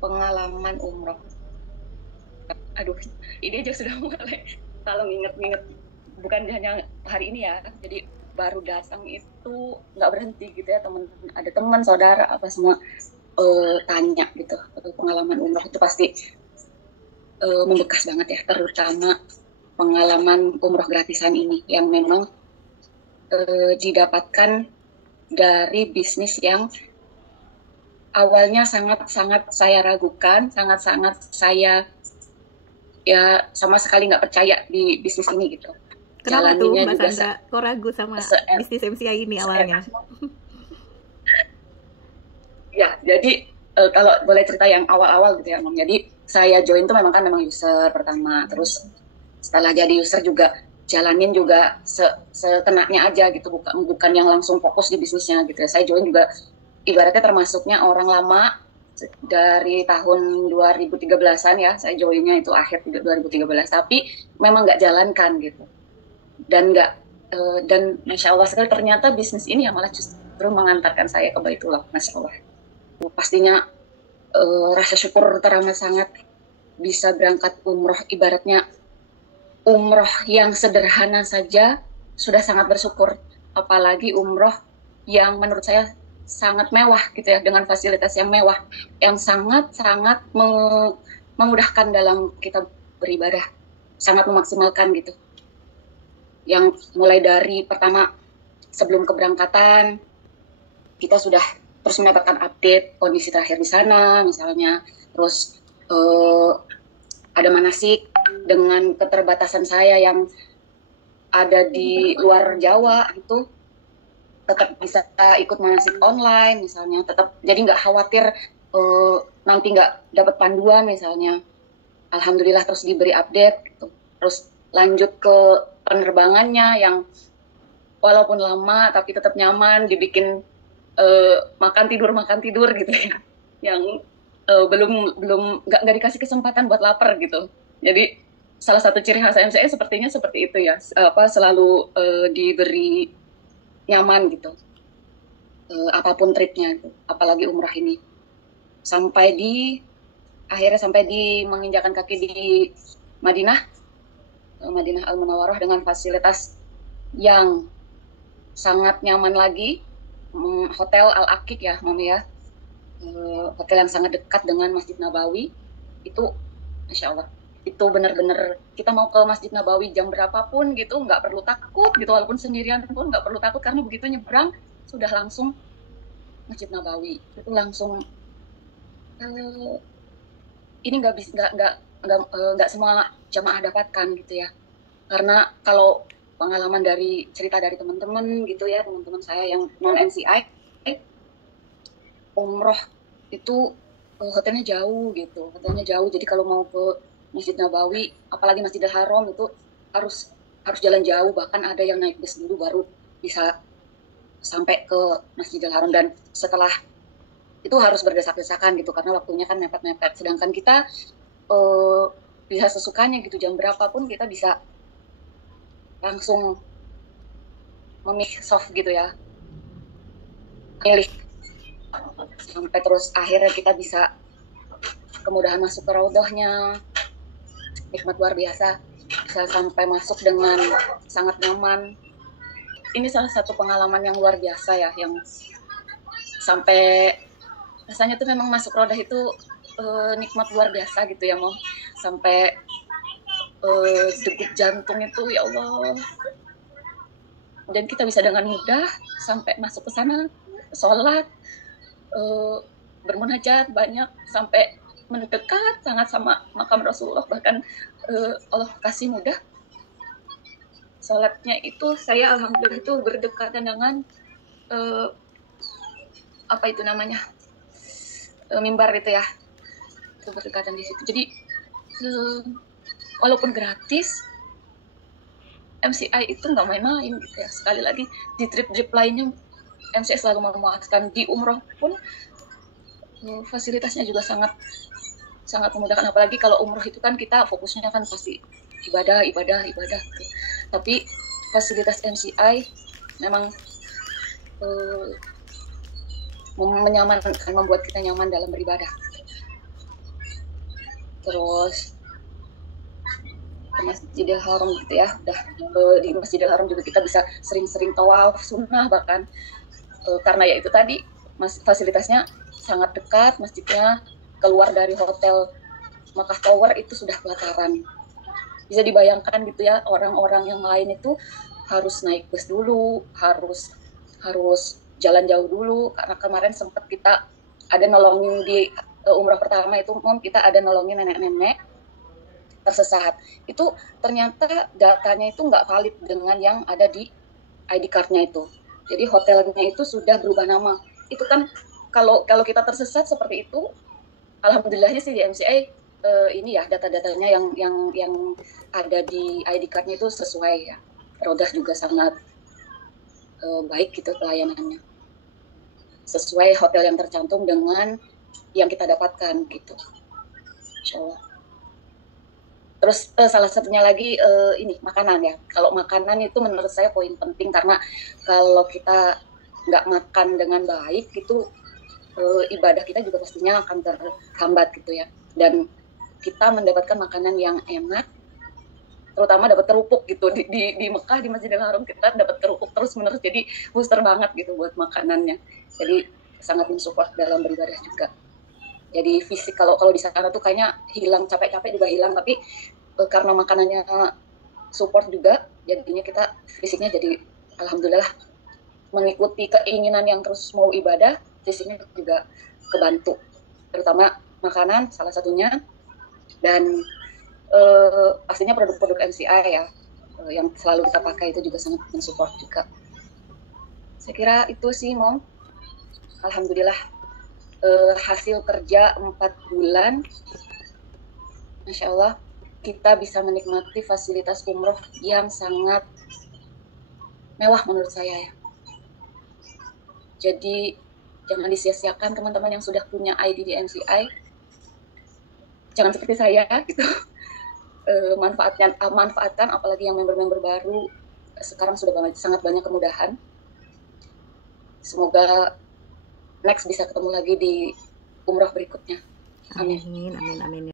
pengalaman umroh. Aduh, ini aja sudah mulai kalau nginget-nginget, bukan hanya hari ini ya. Jadi baru datang itu nggak berhenti gitu ya, ada teman saudara apa semua tanya gitu. Pengalaman umroh itu pasti membekas banget ya, terutama pengalaman umroh gratisan ini yang memang didapatkan dari bisnis yang awalnya sangat-sangat saya ragukan, sangat-sangat saya ya sama sekali nggak percaya di bisnis ini gitu. Kenapa tuh Jalaninnya Mbak juga Sandra kok ragu sama bisnis MCI ini awalnya? Ya, jadi kalau boleh cerita yang awal-awal gitu ya, Mam. Jadi saya join tuh memang user pertama, terus setelah jadi user juga jalanin juga sekenaknya aja gitu, bukan yang langsung fokus di bisnisnya gitu ya. Saya join juga ibaratnya termasuknya orang lama dari tahun 2013-an ya, saya joinnya itu akhir 2013, tapi memang nggak jalankan gitu. Dan Masya Allah sekali ternyata bisnis ini yang malah justru mengantarkan saya ke Baitullah, Masya Allah. Pastinya rasa syukur teramat sangat bisa berangkat umroh, ibaratnya umroh yang sederhana saja sudah sangat bersyukur, apalagi umroh yang menurut saya sangat mewah gitu ya, dengan fasilitas yang mewah, yang sangat-sangat memudahkan dalam kita beribadah, sangat memaksimalkan gitu. Yang mulai dari pertama sebelum keberangkatan kita sudah terus mendapatkan update kondisi terakhir di sana misalnya, terus ada manasik dengan keterbatasan saya yang ada di luar Jawa itu tetap bisa ikut manasik online misalnya, tetap jadi nggak khawatir nanti nggak dapat panduan misalnya. Alhamdulillah terus diberi update gitu. Terus lanjut ke penerbangannya yang walaupun lama tapi tetap nyaman, dibikin makan tidur gitu ya, yang belum nggak dikasih kesempatan buat lapar gitu. Jadi salah satu ciri khas MCE sepertinya seperti itu ya, selalu diberi nyaman gitu, apapun tripnya itu, apalagi umrah ini. Sampai di menginjakan kaki di Madinah Al Munawwarah dengan fasilitas yang sangat nyaman lagi. Hotel Al Akik ya, Mami ya, hotel yang sangat dekat dengan Masjid Nabawi. Itu Masya Allah, itu benar-benar kita mau ke Masjid Nabawi jam berapapun gitu nggak perlu takut gitu, walaupun sendirian pun nggak perlu takut, karena begitu nyebrang sudah langsung Masjid Nabawi. Itu langsung ini nggak semua jamaah dapatkan gitu ya, karena kalau pengalaman dari cerita dari teman-teman gitu ya, teman-teman saya yang non NCI, umroh itu hotelnya jauh gitu, jadi kalau mau ke Masjid Nabawi apalagi Masjidil Haram itu harus jalan jauh, bahkan ada yang naik bus dulu baru bisa sampai ke Masjidil Haram, dan setelah itu harus berdesak-desakan gitu karena waktunya kan mepet-mepet, sedangkan kita bisa sesukanya gitu, jam berapapun kita bisa langsung memilih soft gitu ya, milih sampai terus akhirnya kita bisa kemudahan masuk ke raudhahnya, nikmat luar biasa, bisa sampai masuk dengan sangat nyaman. Ini salah satu pengalaman yang luar biasa ya, yang sampai rasanya tuh memang masuk raudhah itu nikmat luar biasa gitu ya, mau sampai degup jantung itu ya Allah, dan kita bisa dengan mudah sampai masuk ke sana, sholat, bermunajat banyak, sampai mendekat sangat sama makam Rasulullah, bahkan Allah kasih mudah. Sholatnya itu saya alhamdulillah itu berdekatan dengan apa itu namanya, mimbar itu ya, itu berdekatan di situ. Jadi walaupun gratis, MCI itu nggak main-main gitu ya. Sekali lagi di trip-trip lainnya MCI selalu memuaskan, di umroh pun fasilitasnya juga sangat memudahkan, apalagi kalau umroh itu kan kita fokusnya kan pasti ibadah gitu. Tapi fasilitas MCI memang menyamankan, membuat kita nyaman dalam beribadah. terus ke Masjidil Haram gitu ya. Udah di Masjidil Haram juga kita bisa sering-sering tawaf sunnah bahkan karena ya itu tadi fasilitasnya sangat dekat masjidnya, keluar dari hotel Makkah Tower itu sudah pelataran. Bisa dibayangkan gitu ya, orang-orang yang lain itu harus naik bus dulu, harus jalan jauh dulu, karena kemarin sempat kita ada nolongin di umrah pertama itu, kita ada nolongin nenek-nenek tersesat. Itu ternyata datanya itu nggak valid dengan yang ada di ID card-nya itu. Jadi hotelnya itu sudah berubah nama. Itu kan kalau kita tersesat seperti itu, alhamdulillahnya sih di MCI ini ya data-datanya yang ada di ID card-nya itu sesuai ya. Rodah juga sangat baik gitu pelayanannya. Sesuai hotel yang tercantum dengan yang kita dapatkan gitu. Insyaallah. Terus salah satunya lagi ini makanan ya. Kalau makanan itu menurut saya poin penting, karena kalau kita nggak makan dengan baik itu ibadah kita juga pastinya akan terhambat gitu ya. Dan kita mendapatkan makanan yang enak, terutama dapat kerupuk gitu di Mekah, di Masjidil Haram kita dapat kerupuk terus menerus, jadi booster banget gitu buat makanannya. Jadi sangat mensupport dalam beribadah juga. Jadi fisik kalau di sana tuh kayaknya hilang, capek-capek juga hilang, tapi karena makanannya support juga, jadinya kita fisiknya jadi alhamdulillah mengikuti keinginan yang terus mau ibadah, fisiknya juga kebantu, terutama makanan salah satunya, dan pastinya produk-produk MCI ya yang selalu kita pakai itu juga sangat mensupport juga. Saya kira itu sih Mom. Alhamdulillah hasil kerja 4 bulan, Masya Allah, kita bisa menikmati fasilitas umroh yang sangat mewah menurut saya ya. Jadi jangan disia-siakan teman-teman yang sudah punya ID di MCI, jangan seperti saya gitu. Manfaatkan, apalagi yang member-member baru sekarang sudah sangat banyak kemudahan. Semoga next bisa ketemu lagi di umroh berikutnya. Amin. Amin.